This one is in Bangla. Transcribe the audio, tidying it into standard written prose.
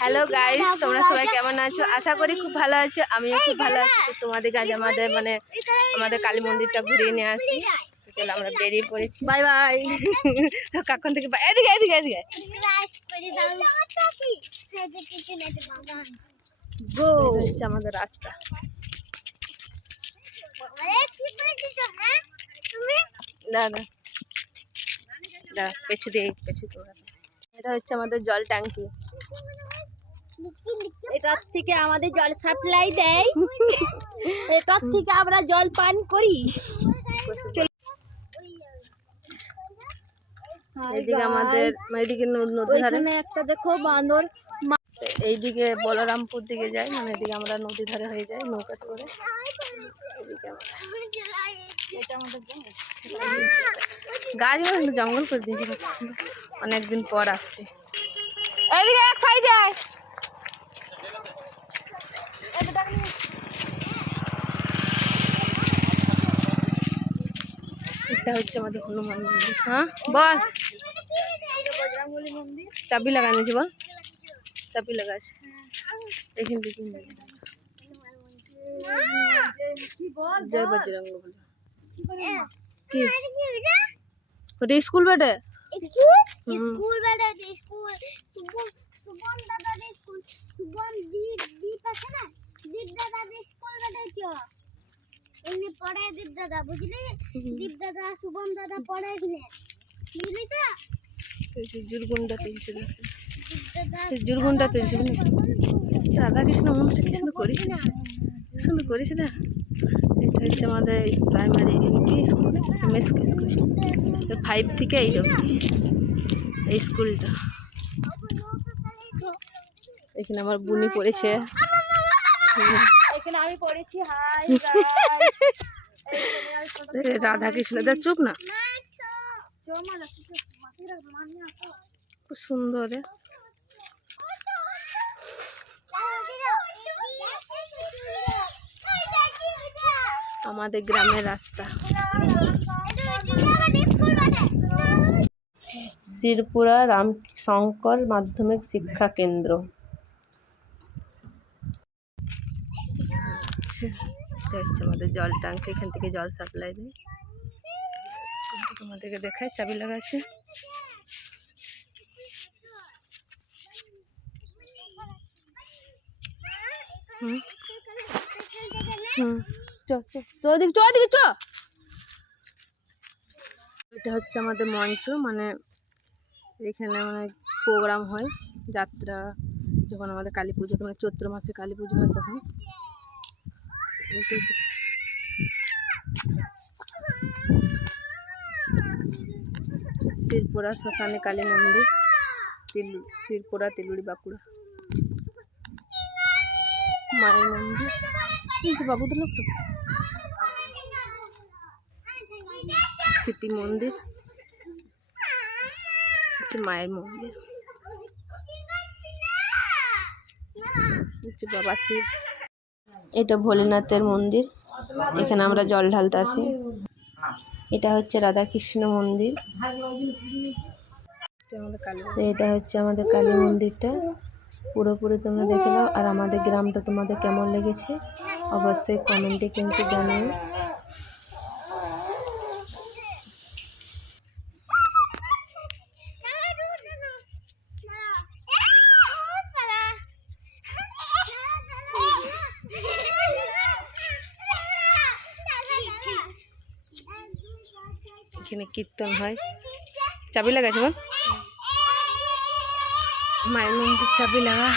হ্যালো গাইস, তোমরা সবাই কেমন আছো? আশা করি খুব ভালো আছো। আমিও খুব ভালো আছি। তো তোমাদেরকে আজ আমাদের কালী মন্দিরটা ঘুরিয়ে নিয়ে আসি। চলো আমরা বেরিয়ে পড়েছি। Bye bye. কখন থেকে এদিকে এদিকে এদিকে গো হচ্ছে আমাদের রাস্তা। দাদা দাদা পেছু দিয়ে পেছু তোমরা। এটা হচ্ছে আমাদের জল ট্যাঙ্কি। এটার থেকে আমাদের জল সাপ্লাই দেয়, এটার থেকে আমরা জল পান করি। এইদিকে আমাদের এইদিকে নদী ধারে একটা দেখো বান্দর, এইদিকে বলরামপুর দিকে যায়, মানে এদিকে আমরা নদী ধারে হয়ে যাই নৌকাতে করে। গাছ জঙ্গল করে দিয়েছি, অনেকদিন পর আসছে। এইদিকে এক সাইডে আয়। এটা হচ্ছে আমাদের হনুমান মন্দির। হ্যাঁ বল, চাবি লাগানো আছে, বল চাবি লাগা আছে এখান থেকে। জয় বজরঙ্গ বল। কি ওটা স্কুল বেটে? স্কুল বেড়ে স্কুল সুবন দাদা স্কুল, সুবন দীপ আছে না, দীপ দাদা স্কুল বেড়েছো এমনি পড়ায় দীপ দাদা, বুঝলি? দীপ দাদা সুবন দাদা পড়ায় কিনে, বুঝলি তো? জুরগুন্ডা তুলছে, জুরগুন্ডা তুলছে বুঝলি? রাধা কৃষ্ণ মন্দির কি সুন্দর করিস না, সুন্দর করিস না। এটা হচ্ছে আমাদের প্রাইমারি এমকে স্কুল, এমএসকে স্কুল। 5 থেকে 8 অবধি এই স্কুলটা। এখানে আমার বুনি পড়েছে, এখানে আমি পড়েছি। হাই রাধা কৃষ্ণ দা চুপ না, খুব সুন্দর। আমাদের গ্রামের রাস্তা। শ্রীপুরা রামশঙ্কর মাধ্যমিক শিক্ষা কেন্দ্র। এটা হচ্ছে আমাদের জল ট্যাঙ্ক, এখান থেকে জল সাপ্লাই দেয়। তোমাদেরকে দেখায়, চাবি লাগা আছে। এটা হচ্ছে আমাদের মঞ্চ, মানে এখানে মানে প্রোগ্রাম হয়, যাত্রা। যখন আমাদের কালী পুজো, মানে চৈত্র মাসে কালী পুজো হয় তখন। শ্রীপুরা শ্মশানে কালী মন্দির, শ্রীপুরা তেলুড়ি বাঁকুড়া। মায়ের মন্দির বাবুদের লোক তো। সিটি মন্দির হচ্ছে মায়ের মন্দির, হচ্ছে বাবা শিব। এটা ভোলেনাথের মন্দির, এখানে আমরা জল ঢালতে আসি। এটা হচ্ছে রাধাকৃষ্ণ মন্দির। এটা হচ্ছে আমাদের কালী মন্দিরটা। পুরোপুরি তোমরা দেখে নাও। আর আমাদের গ্রামটা তোমাদের কেমন লেগেছে অবশ্যই কমেন্টে কিন্তু জানিও। এখানে কীর্তন হয়। চাবি লাগাছে বল, মায়ের মন্দির চাবি লাগা।